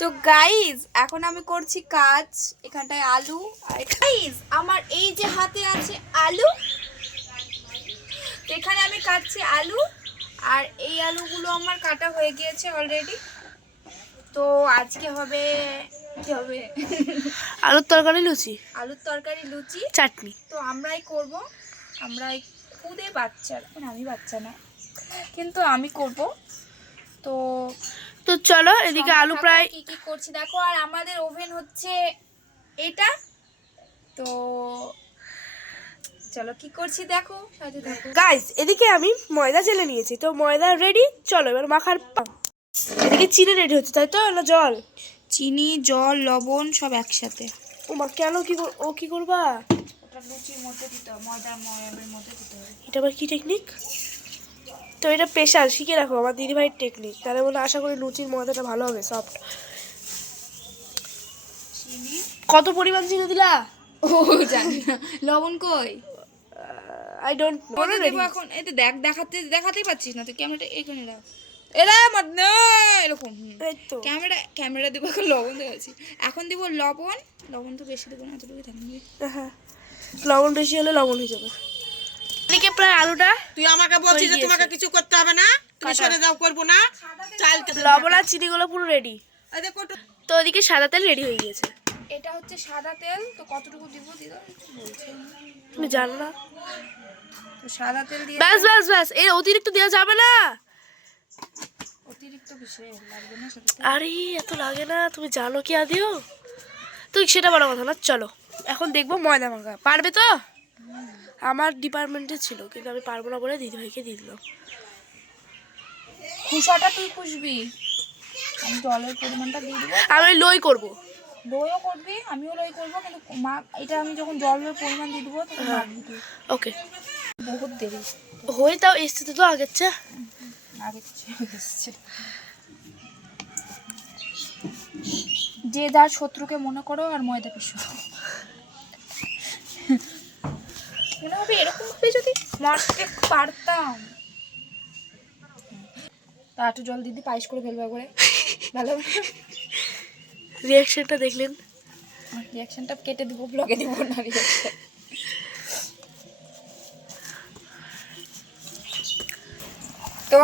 তো গাইজ এখন আমি করছি কাজ, এখানটায় আলু। আর গাইজ আমার এই যে হাতে আছে আলু, তো এখানে আমি কাটছি আলু। আর এই আলুগুলো আমার কাটা হয়ে গিয়েছে অলরেডি। তো আজকে হবে কি হবে? আলুর তরকারি লুচি, আলুর তরকারি লুচি চাটনি। তো আমরাই করব, আমরাই খুদে বাচ্চা, মানে আমি বাচ্চা না কিন্তু আমি করব। তো তো চলো এদিকে আলু প্রায় কি কি করছি দেখো। আর আমাদের ওভেন হচ্ছে এটা। তো চলো কি করছি দেখো, সাথে দেখো। গাইস এদিকে আমি ময়দা চেলে নিয়েছি, তো ময়দা রেডি। চলো এবার মাখার এদিকে চিনি রেডি হচ্ছে, তাই তো? না জল? চিনি, জল, লবণ সব একসাথে। ও মা, কেন কি করবা? ওটা লুচির মধ্যে দিতে হবে, ময়দার ময়ামের মধ্যে দিতে হবে। এটা আবার কি টেকনিক? তো এটা স্পেশাল, শিখে রাখো, আমার দিদিভাইয়ের টেকনিক। তাহলে বলে আশা করি লুচির ময়দাটা ভালো হবে, সফট। চিনি কত পরিমাণ চিনি দিলা? ও জানি না। লবণ কই? I don't know. দেবো এখন। এই তো দেখাতেই পাচ্ছিস না, তো ক্যামেরাটা এইখানে রাখ। এরা না এরকম ক্যামেরা দেবো। এখন লবণ দেওয়াছি, এখন দেবো লবণ। লবণ তো বেশি দেবো না, এতটুকু থাকবে। হ্যাঁ, লবণ বেশি হলে লবণ হয়ে যাবে। এদিকে প্রায় আলুটা তুই আমাকে বলছিস যে তোমাকে কিছু করতে হবে না, তুমি সরে যাও, করবো না। চাল লবণ আর চিনিগুলো পুরো রেডি। এই দেখো তো। তো ওদিকে সাদা তেল রেডি হয়ে গিয়েছে। এটা হচ্ছে সাদা তেল। তো কতটুকু দিব দিদা বলছে? তুমি জানো না? তো সাদা তেল দিয়ে ব্যাস ব্যাস ব্যাস, এর অতিরিক্ত দেওয়া যাবে না। অতিরিক্ত কিছু লাগবে না সাথে। আরে এত লাগে না, তুমি জানো কি আদিও? তুই সেটা বড় কথা না। চলো এখন দেখবো ময়দা মাখা। পারবে তো? আমার ডিপার্টমেন্টে ছিল, কিন্তু আমি পারবো না বলে দিদিভাইকে দিয়ে দিলাম। খুসাটা তুই খুশবি, আমি জলের পরিমাণটা দিয়ে দিব। আমি লই করবো। দইও করবি, আমিও লই করবো, কিন্তু এটা আমি যখন জলের পরিমাণ দিয়ে দেবো তখন মাখবি তুই। ওকে। বহুত দেরি হয়ে তাও এসতে তো আগের চা আগে এসছে। যে যার শত্রুকে মনে করো আর ময়দা পিসো। মনে হবে এরকম ভাবে যদি মারতে পারতাম। তা একটু জল দিদি পায়েস করে ফেলবা করে ভালো। রিয়াকশনটা দেখলেন? রিয়াকশনটা কেটে দিব, ব্লগে দিব না রিয়াকশন। তো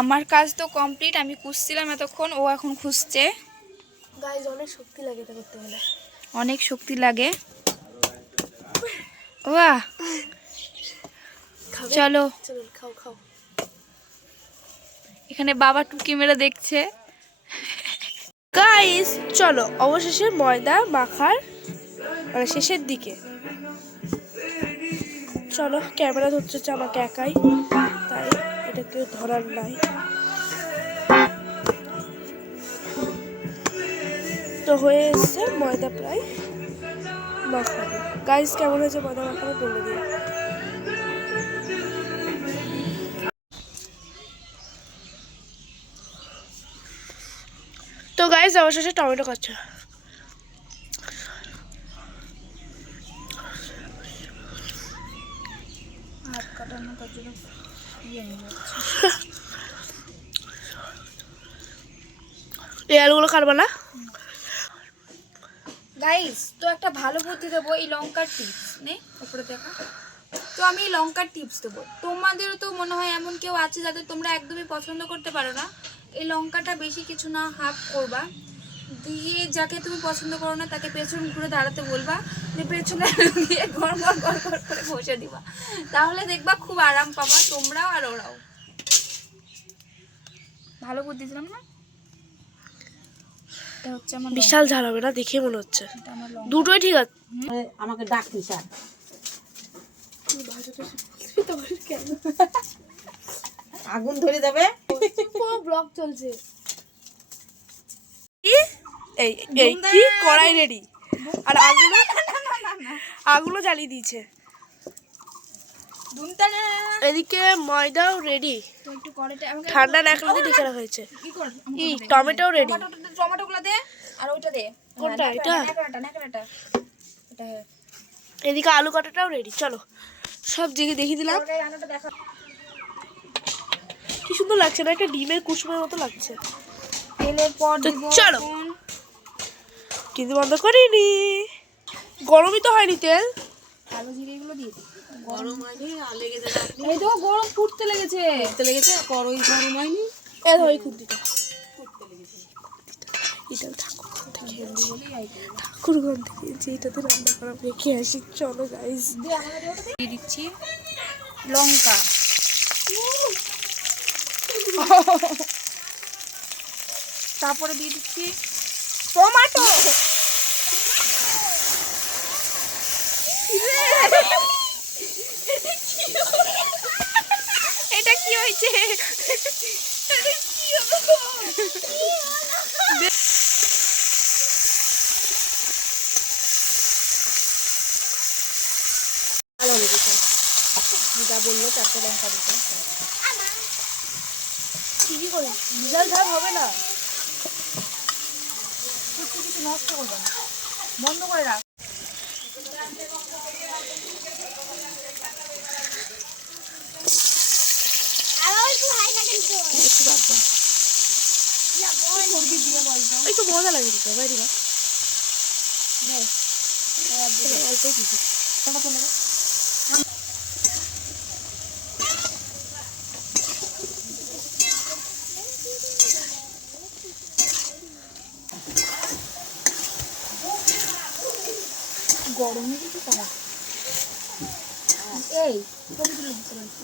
আমার কাজ তো কমপ্লিট, আমি খুঁজছিলাম এতক্ষণ, ও এখন খুঁজছে। গাইজ অনেক শক্তি লাগে এটা করতে গেলে, অনেক শক্তি লাগে। বাহ, চলো চলো খাও খাও। এখানে বাবা টুকি মেরে দেখছে। গাইস চলো অবশেষে ময়দা মাখার মানে শেষের দিকে। চলো, ক্যামেরা ধরছে আমাকে একাই, তাই এটা কেউ ধরার নাই। তো হয়ে এসছে ময়দা প্রায় মাখানো। গাইস কেমন হয়েছে ময়দা মাখানো বলে দিও। তো গাইস অবশেষে টমেটো কাটছে। হাত কাটানো তার জন্য এই আলুগুলো কাটবা না গাইস। তো একটা ভালো বুদ্ধি দেবো, এই লঙ্কার টিপস নে উপরে দেখা। তো আমি এই লঙ্কার টিপস দেবো। তোমাদেরও তো মনে হয় এমন কেউ আছে যাদের তোমরা একদমই পছন্দ করতে পারো না। এই লঙ্কাটা বেশি কিছু না, হাফ করবা, দিয়ে যাকে তুমি পছন্দ করো না তাকে পেছন ঘুরে দাঁড়াতে বলবা, যে পেছনে গিয়ে ঘর ঘর ঘর ঘর করে বসে দিবা। তাহলে দেখবা খুব আরাম পাবা তোমরাও আর ওরাও। ভালো বুদ্ধি দিলাম না? এটা হচ্ছে আমার বিশাল ঝাল হবে না দেখে মনে হচ্ছে? এটা আমার লঙ্কা। দুটোই ঠিক আছে। আমাকে ডাকতি স্যার। আগুন ধরে যাবে। ব্লগ চলছে। এই এই কি কড়াই রেডি, আর আগুলো জ্বালিয়ে দিয়েছে। এদিকে ময়দাও রেডি, ঠান্ডা না করলে ঢেকে রাখা হয়েছে। টমেটোও রেডি। টমেটোগুলো দে আর ওইটা দে। কোনটা? এটা? এটা এদিকে আলু কাটাটাও রেডি। চলো সব দিকে দেখিয়ে দিলাম। দেখা। কি সুন্দর লাগছে না? একটা ডিমের কুসুমের মতো লাগছে। তেলের পর তো দিব চলো। এখন কিন্তু বন্ধ করিনি, গরমই তো হয়নি তেল। কালো জিরে এগুলো দিয়ে দিই। গরম হয়নি আর লেগে যাবে আপনি এই তো গরম ফুটতে লেগেছে। করতে লেগেছে করোই গরম হয়নি এ ধর এই খুন্তিটা, করতে লেগেছে এটা ঠাকুর ঘর থেকে যেটাতে রান্না করা রেখে আসি। চলো গাইস, দিয়ে দিচ্ছি লঙ্কা, তারপরে দিয়ে দিচ্ছি টমেটো। এটা কি হয়েছে? যা বললো 4টে লঙ্কা দিতে ঠিকই করে বিশাল ঝাল হবে না। কিছু নষ্ট করবে না, বন্ধ করে রাখ। একটু রাখবা, একটু মজা লাগে দিতে বাইরে না, অল্পই দিবি। গরমে কিছু খাওয়া এই ছবি তুলে দিতে পারছি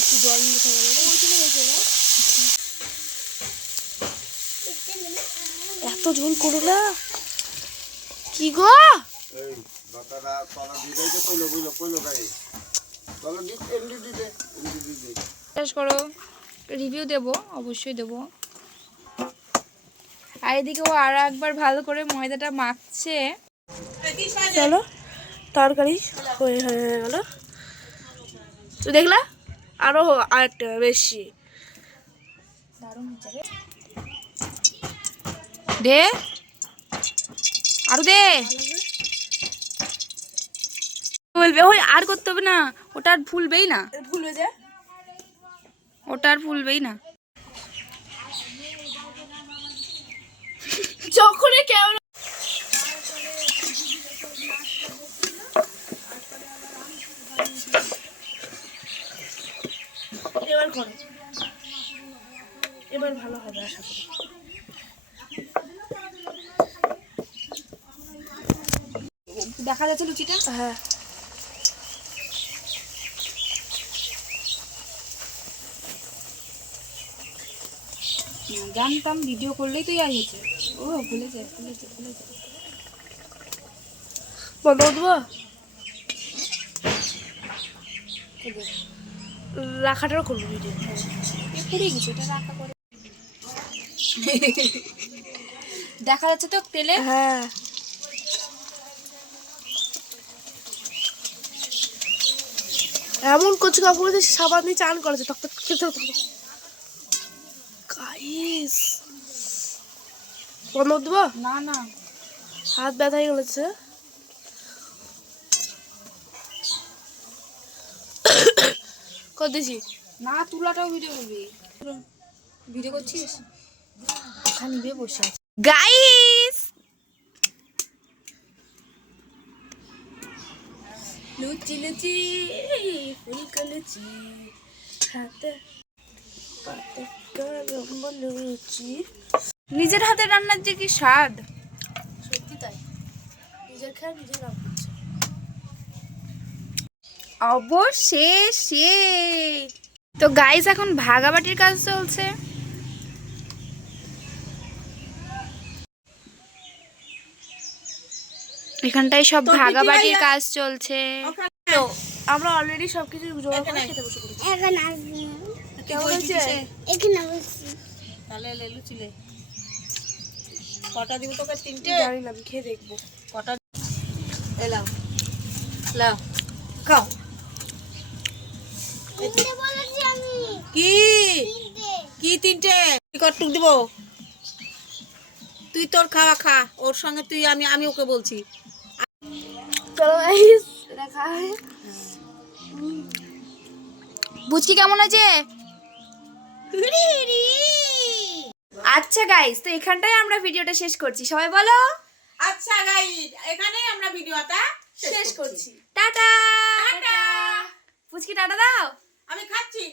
একটু জল নিয়ে উঠে গেল। এত ঝোল করো না। কি গো এই বাতারা তলা দিতেই তো কইলো গাই তলা দিতে এমনি দিতে শেষ করো, রিভিউ দেব, অবশ্যই দেব। আর এদিকে ও আরো একবার ভালো করে ময়দাটা মাখছে। চলো তরকারি হয়ে গেল তো, দেখলা আরো আরেকটা বেশি। দারুণ হচ্ছে রে। দে আরো দে, ফুলবে। ওই আর করতে হবে না, ওটা আর ফুলবেই না, ভুলে যায় ওটা আর ফুলবেই না। যখনই কেমন এবার করো, এবার ভালো হবে আশা করি। দেখা যাচ্ছে লুচিটা? হ্যাঁ জানতাম ভিডিও করলেই তো ইয়ে হয়েছে। ও ভুলে যায়। বন্ধ করে দেবো, রাখাটাও করবো ভিডিও। পুড়ে গেছে, এটা রাখা করে দেখা যাচ্ছে তো তেলে। হ্যাঁ এমন কচু কাপড় দিয়ে সাবান দিয়ে চান করেছে তখন খেতে হতো। গাইস বন্ধ করে দেবো, না না, হাত ব্যথা হয়ে গেছে। করতেছি না তুলাটাও ভিডিও করবি। ভিডিও করছিস? ওখানে নিবে বসে গাইস, লুচি লুচি ফুলকা লুচি হাতে পাতে গরম লুচি। নিজের হাতে রান্নার যে কি স্বাদ। সত্যি তাই, নিজের খেয়ে নিজের রান্না করছে। অবশেষে তো গাইস এখন ভাগাবাটির কাজ চলছে। এখানটায় সব ভাগাবাটির কাজ চলছে। তো আমরা অলরেডি সবকিছু জোগাড় করে খেতে বসে পড়েছি। কেমন হয়েছে? তাহলে লেলু চিলে কটা দিব তোকে? 3টে জানি না, আমি খেয়ে দেখবো। কটা এলাও লাও খাও। কি কি 3টে কটুক দিব? তুই তোর খাওয়া খা, ওর সঙ্গে তুই আমি ওকে বলছি। চলো গাইস এটা খাই। বুঝকি কেমন আছে? আচ্ছা গাইস, তো এখানটাই আমরা ভিডিওটা শেষ করছি, সবাই বলো আচ্ছা গাইস, এখানেই আমরা ভিডিওটা শেষ করছি। টাটা। টাটা। পুচকি টাটা দাও। আমি খাচ্ছি।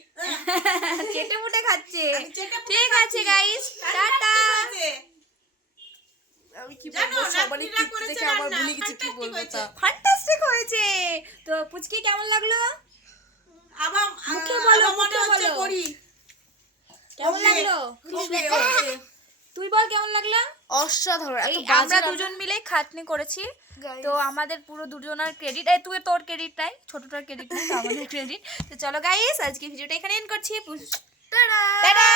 চেটে মুটে খাচ্ছে। আমি চেটে পুটে ঠিক আছে খাচ্ছি। গাইস, রান্না টাটা। ঠিক হয়েছে। আমি কি জানো, বলবো, সবারই রাত্রিরা টিপ করেছে দেখে আমার রান্না, ভুলে গেছি কি fantastic বলবো হয়েছে। তা। ফ্যান্টাস্টিক হয়েছে। তো পুচকি কেমন লাগলো? আবার মুখে বলো, আবার মনে মুখে হচ্ছে বলো। করি। কেমন লাগলো? তুই বল কেমন লাগলো? অসাধারণ, এত এই বাজে আমরা রান্না। দুজন মিলে খাটনি করেছি। Guys. তো আমাদের পুরো দুজনের ক্রেডিট, এই তুই তোর ক্রেডিট নাই, ছোটটার ক্রেডিট নাই, তো আমাদের ক্রেডিট। তো চলো গাইস, আজকে ভিডিওটা এখানে এন্ড করছি। টাটা।